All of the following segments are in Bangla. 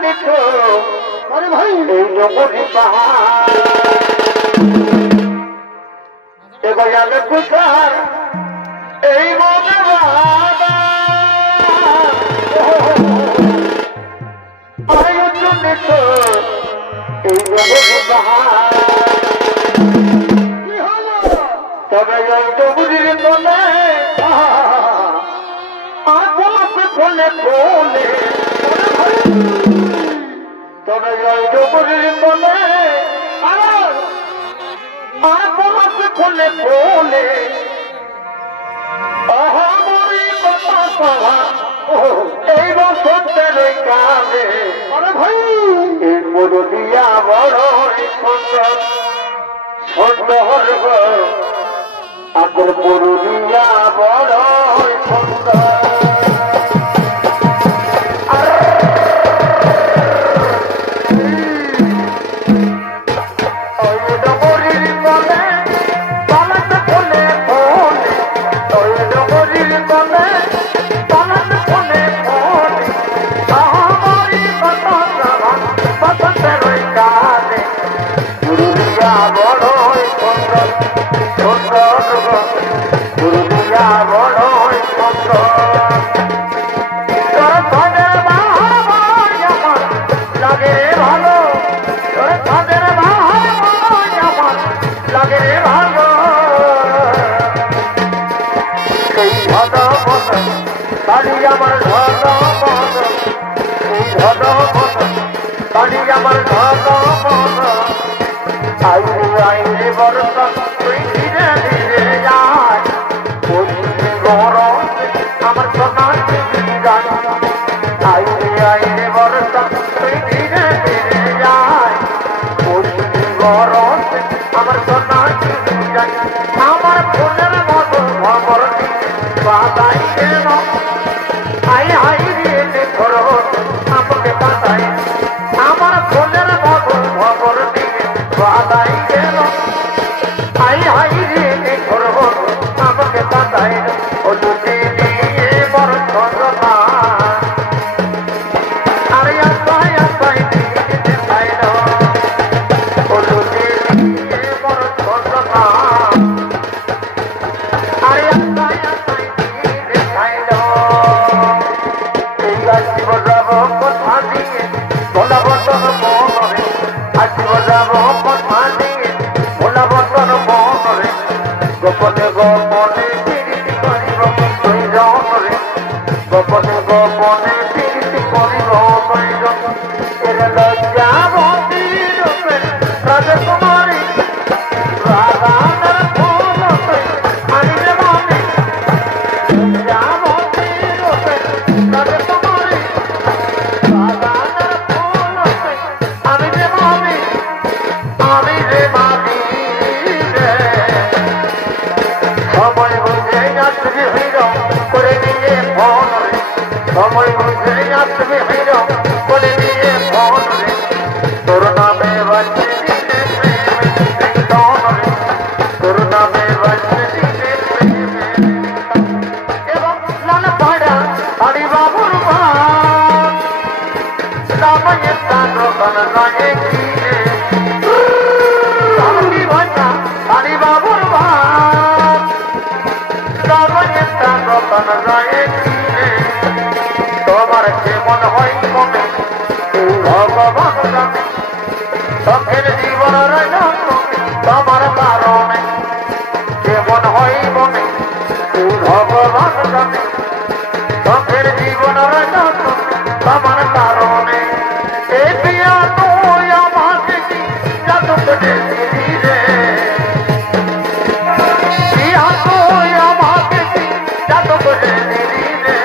দেখো আরে ভাই এই জঙ্গলি পাহাড় এবার যাবে কুসার এই মনে আয়োজন দেখো এই জঙ্গলি পাহাড় তবে ওই জঙ্গলির বলে ফলে ফলে তবে ওই জঙ্গলির বলে ফলে ফলে এই বসন্তের কালে ভাই এই পুরুলিয়া বড় সুন্দর সুন্দর আগের পুরুলিয়া বড় সুন্দর আমার আইরে বরসা তুই ধীরে ধীরে যায় গরম আমার সোনা যায় আইরে বরসা তুই ধীরে ধীরে যায় গরম আমার সোনা যায় আমার ফুলের মতো ভবর বাদাই কেন আই রে ধরো আমাকে বাদাই আমার ফুলের মতো ভবর বাদাই কেন আই রে ধরো আমাকে বাদাই ও দুটি দিয়ে বড় সন্ধ্যা আরে আসাই আসাই দিতে চাই না ও দুটি দিয়ে বড় সন্ধ্যা আরে আসাই আসাই দিতে চাই না এই গাছটি বজাবো কথা দিয়ে ভোলা বচন মনে আছি বজাবো কথা দিয়ে ভোলা বচন মনে গোপনে গোপনে প্রীতি করিব প্রয়োজনে গোপনে গোপনে প্রীতি করিব প্রয়োজন এর লজ্জা বন্দির রাজকুমারী রাধার ফুল আনিলে মনে লজ্জা বন্দির রাজকুমারী রাধার ফুল আনিলে মনে আমি রে মানি সময় বুঝে আসবে হইল করে নিয়ে ফোন রে সময় বুঝে আসবে হইল করে নিয়ে ফোন রে তোর নামে বাজছে দিনে প্রেমে রে তোর নামে বাজছে দিনে প্রেমে এবং লাল পাড়া হরি বাবুর নামে তার দোকান লাগে কিনে ভাষা হরি বাবুর তোমার কেমন হয় মনে ভগবান জানে সঙ্গের জীবন রইল তোমার কারণে কেমন হয় মনে ভগবান জানে সঙ্গের জীবন রইল তোমার কারণে এ পিয়া তুই আমাকে যত করে দিলি রে পিয়া তুই আমাকে যত করে দিলি রে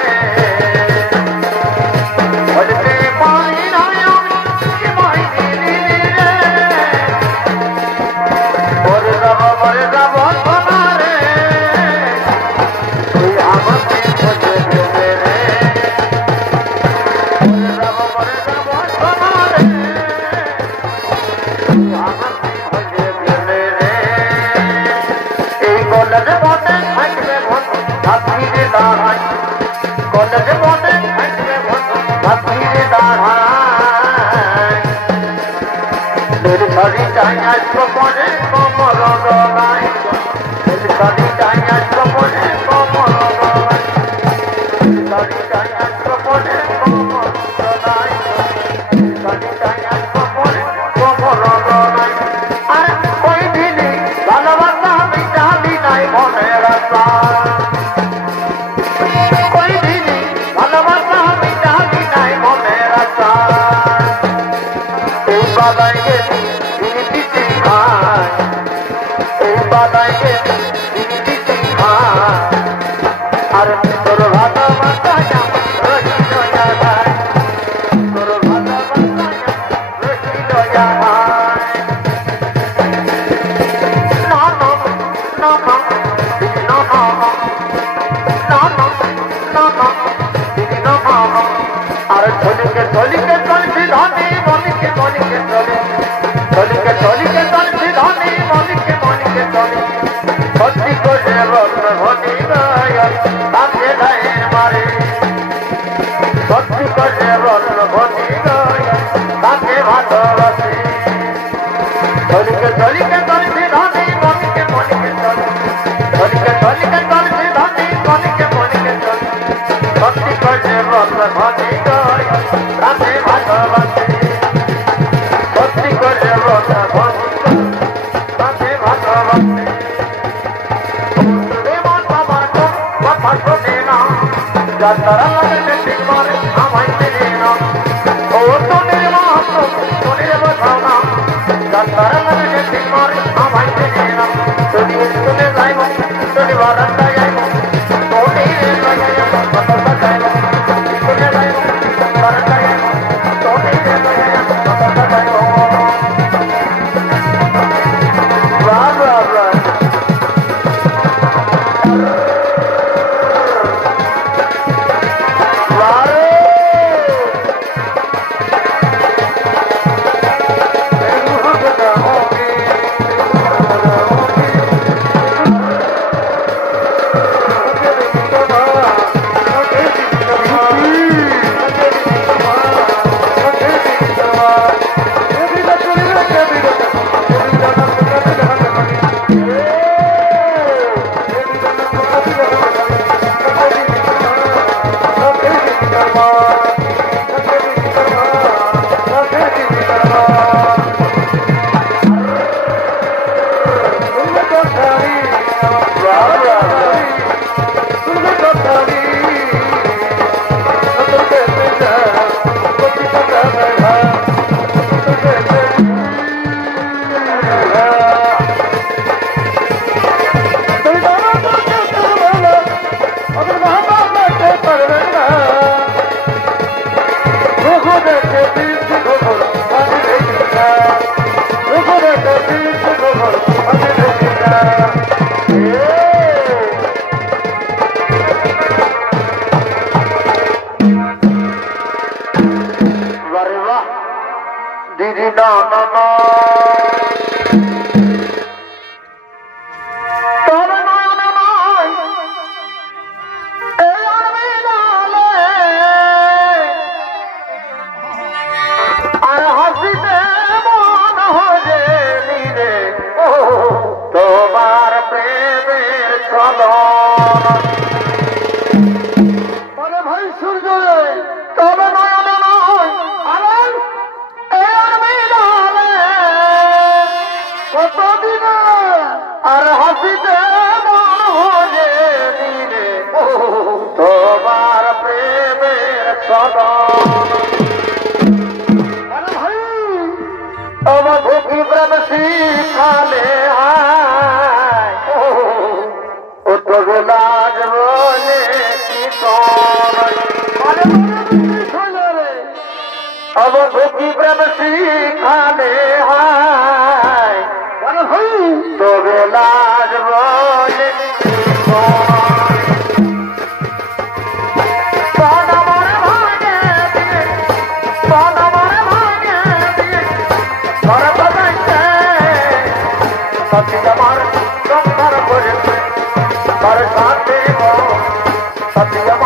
सत्य